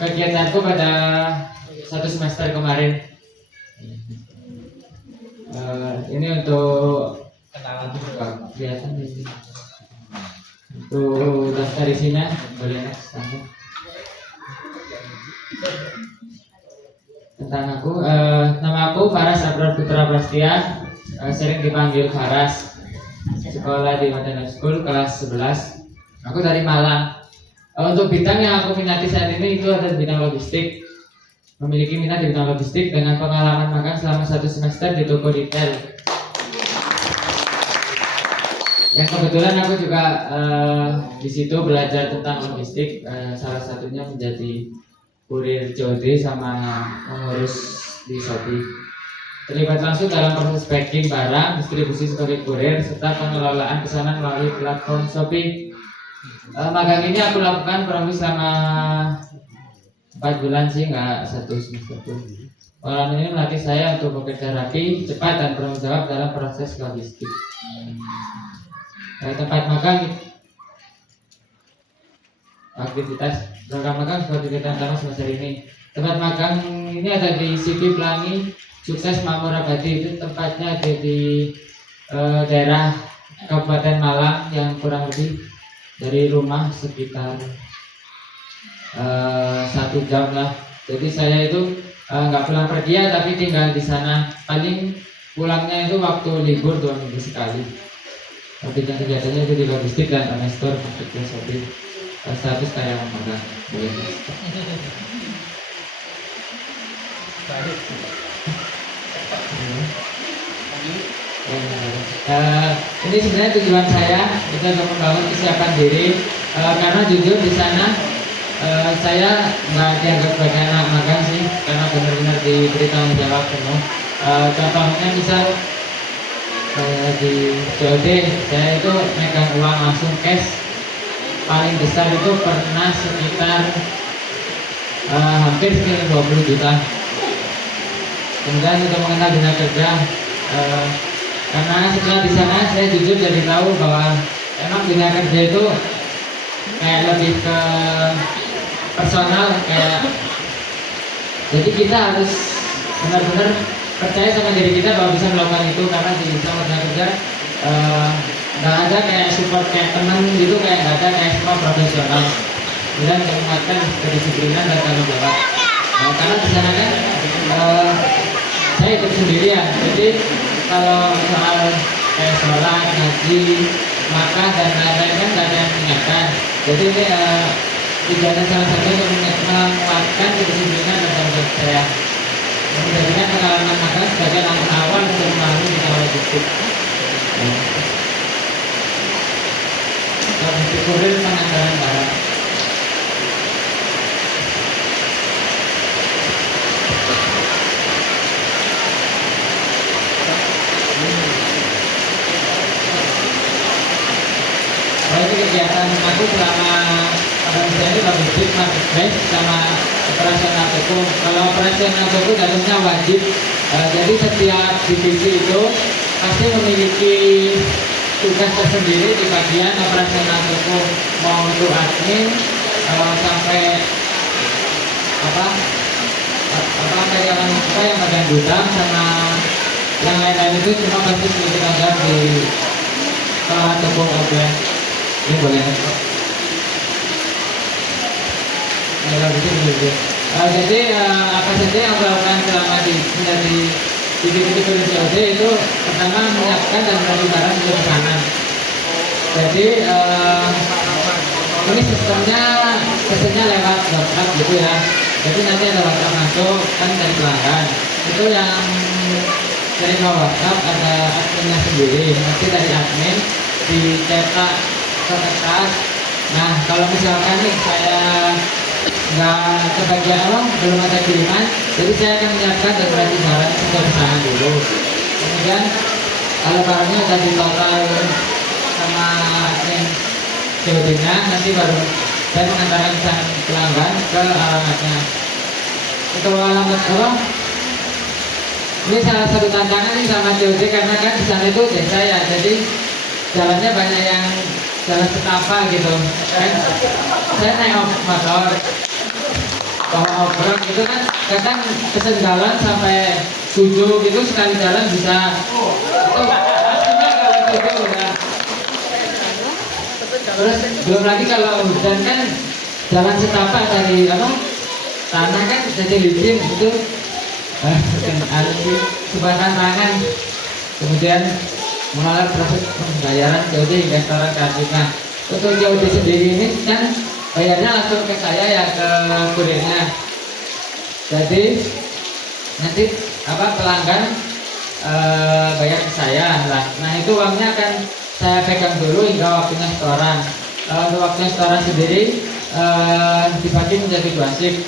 kegiatanku pada satu semester kemarin. Ini untuk kelihatan di sini. Untuk daftar isinya boleh next. Tentang aku, nama aku Faras Abrar Putra Prastia, sering dipanggil Faras. Sekolah di Modern School kelas 11. Aku dari Malang. Untuk bidang yang aku minati saat ini itu adalah bidang logistik. Memiliki minat di bidang logistik dengan pengalaman magang selama 1 semester di toko retail. Yang kebetulan aku juga di situ belajar tentang logistik, salah satunya menjadi kurir COD sama mengurus di Shopee. Terlibat langsung dalam proses packing barang, distribusi sebagai kurir, serta pengelolaan pesanan melalui platform Shopee. Magang ini aku lakukan kurang lebih selama 4 bulan sih, nggak 1 semester pun. Pengalaman ini melatih saya untuk bekerja rapi, cepat, dan bertanggung jawab dalam proses logistik. Tempat magang, aktivitas program magang seperti kita tahu semester ini. Tempat magang ini ada di CV Pelangi Sukses Makmur Abadi. Itu tempatnya ada di daerah Kabupaten Malang, yang kurang lebih dari rumah sekitar 1 jam lah. Jadi saya itu nggak pulang pergi ya, tapi tinggal di sana. Paling pulangnya itu waktu libur 2 minggu sekali. Kegiatannya itu di logistik dan online store, marketplace Shopee. Status karyawan magang. Ini sebenarnya tujuan saya itu untuk membangun kesiapan diri, karena jujur di sana saya nggak dianggap sebagai anak magang sih, karena benar-benar diberi tanggung jawab penuh. Contohnya misal di COD saya itu megang uang langsung cash paling besar itu pernah sekitar hampir sekitar 20 juta. Kemudian untuk mengenal dunia kerja, karena setelah di sana saya jujur jadi tahu bahwa emang dunia kerja itu kayak lebih ke personal, kayak jadi kita harus benar-benar percaya sama diri kita bahwa bisa melakukan itu, karena di dunia kerja nggak ada kayak support kayak teman gitu, kayak nggak ada kayak semua profesional. Dan menguatkan kedisiplinan dan tanggung jawab. Karena di sana kan saya ikut sendirian, jadi kalau soal kayak sholat, ngaji, makan dan lain-lain kan nggak ada yang mengingatkan. Jadi ini tujuannya salah satu untuk menguatkan kedisiplinan dan tanggung jawab saya. Menjadikan pengalaman magang sebagai langkah awal untuk memahami bidang logistik. Logistik kurir pengantaran barang. Itu kegiatan aku selama misalnya logistik, marketplace, sama operasional toko. Kalau operasional toko dalamnya wajib, jadi setiap divisi itu pasti memiliki tugas tersendiri di bagian operasional toko, mau untuk admin sampai karyawan kita yang bagian gudang sama yang lain-lain itu cuma pasti sedikit ada di kelola toko aja. Ini boleh jadi apa saja yang dilakukan selama menjadi titik-titik kurir COD itu pertama menyiapkan dan membeli barang untuk pesanan. Jadi ini sistemnya lewat WhatsApp gitu ya. Jadi nanti ada WhatsApp masuk kan dari pelanggan, itu yang terima WhatsApp ada adminnya sendiri, nanti dari admin dicetak ke kertas. Nah kalau misalkan nih saya nggak kebagian belum ada kiriman, jadi saya akan menyiapkan dekorasi barang sudah pesanan dulu. Kemudian kalau barangnya udah ditotal sama admin COD-nya, nanti baru saya mengantarkan pesanan pelanggan ke alamatnya. Untuk alamat ini salah satu tantangan nih sama COD, karena kan di sana itu desa ya, jadi jalannya banyak yang jalan setapak gitu kan. Saya naik motor Kalau obrol itu kan kadang kesenjalan sampai 7 gitu, sekali jalan bisa itu maksudnya kalau 7 ya. Terus belum lagi kalau hujan kan jalan setapak dari tanah kan jadi licin itu harus sebuah tantangan. Kemudian mengalami proses pembayaran COD hingga setoran kartu. Nah, untuk COD sendiri ini kan bayarnya langsung ke saya ya, ke kurirnya. Jadi nanti pelanggan bayar ke saya lah. Nah itu uangnya akan saya pegang dulu hingga waktunya setoran. Untuk waktunya setoran sendiri dibagi menjadi 2 shift.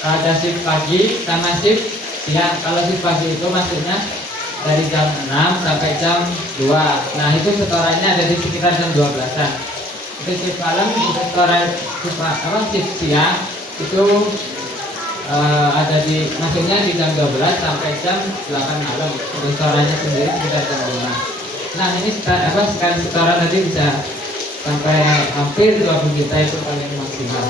Ada shift pagi sama shift siang. Kalau shift pagi itu maksudnya dari jam 6 sampai jam 2. Nah itu setorannya ada di sekitar jam 12-an. Itu shift malam, setoran shift siang itu ada di maksudnya di jam 12 sampai jam 8 malam. Setorannya sendiri sekitar jam 5. Nah ini sekali setoran tadi bisa sampai hampir 20 juta, itu paling maksimal.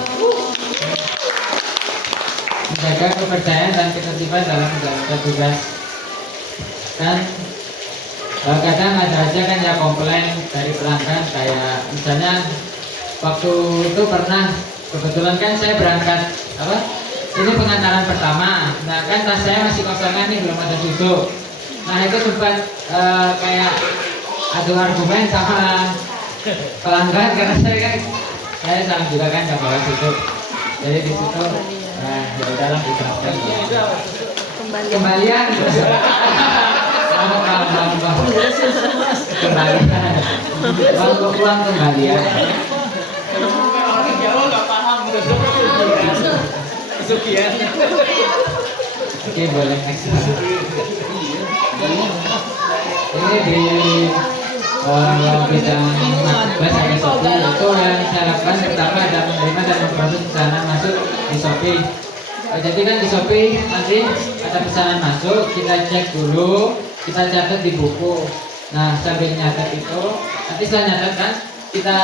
Menjaga kepercayaan dan ketertiban dalam menjalankan tugas. Kan kadang ada aja kan ya komplain dari pelanggan, kayak misalnya waktu itu pernah kebetulan kan saya berangkat ini pengantaran pertama. Nah kan tas saya masih kosongan nih, belum ada susu. Nah itu sempat kayak adu argumen sama pelanggan karena saya salah juga kan nggak bawa susu. Jadi di situ ya udahlah diterapkan kembalian. Kembalian uang kembalian. Orang Jawa nggak paham. Sukian. Oke, boleh next. Ini di bidang marketplace sama Shopee itu yang saya lakukan pertama ada menerima dan memproses pesanan masuk di Shopee. Jadi kan di Shopee nanti ada pesanan masuk, kita cek dulu, kita catat di buku. Nah sambil nyatat itu, nanti setelah nyatat kan kita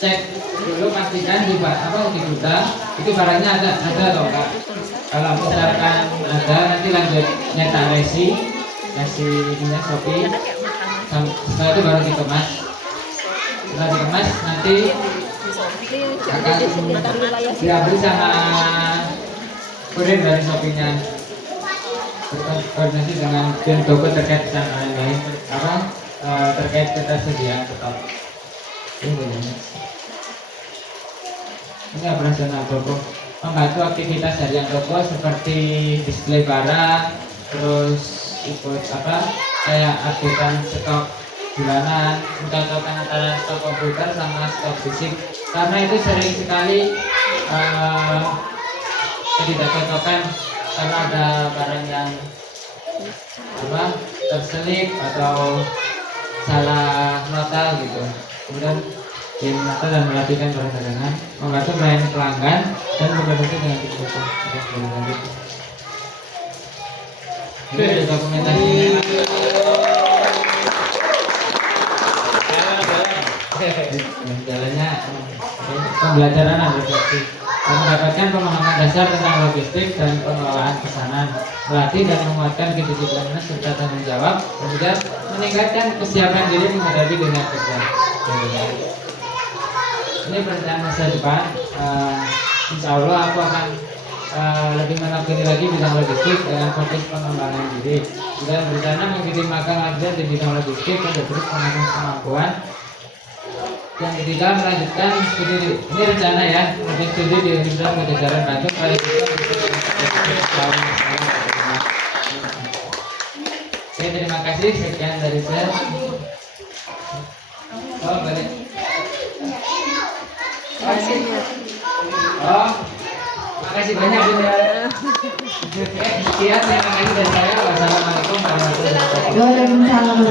cek dulu, pastikan di gudang itu barangnya ada atau enggak. Kalau misalkan ada, nanti lanjut nyetak resi ininya Shopee. Setelah itu baru dikemas. Setelah dikemas nanti akan diambil sama kurir dari Shopee-nya, berkoordinasi dengan tim toko terkait dan lain-lain terkait ketersediaan stok. Ini operasional toko, membantu aktivitas harian toko seperti display barang, terus ikut kayak updatean stok bulanan, mencocokkan antara stok komputer sama stok fisik, karena itu sering sekali tidak cocokan karena ada barang yang terselip atau salah nota gitu. Kemudian tim nota dan melatihkan barang dagangan, membantu melayani pelanggan dan berkoordinasi dengan tim toko. Ini ada dokumentasinya. Jalannya pembelajaran adaptasi, mendapatkan pemahaman dasar tentang logistik dan pengelolaan pesanan, melatih dan menguatkan kedisiplinan serta tanggung jawab, kemudian meningkatkan kesiapan diri menghadapi dunia kerja. Ini perencanaan masa depan. Insya Allah aku akan lebih menekuni lagi bidang logistik dengan fokus pengembangan diri. Dan berencana mengikuti magang lanjut di bidang logistik untuk terus menambah kemampuan. Yang ketiga, melanjutkan studi. Ini rencana ya, untuk studi di Universitas Pajajaran Bandung. Oke, terima kasih. Sekian dari saya. Oh, balik. Oh, makasih banyak Bunda. Sekian, terima kasih dari saya. Wassalamualaikum warahmatullahi wabarakatuh. Waalaikumsalam.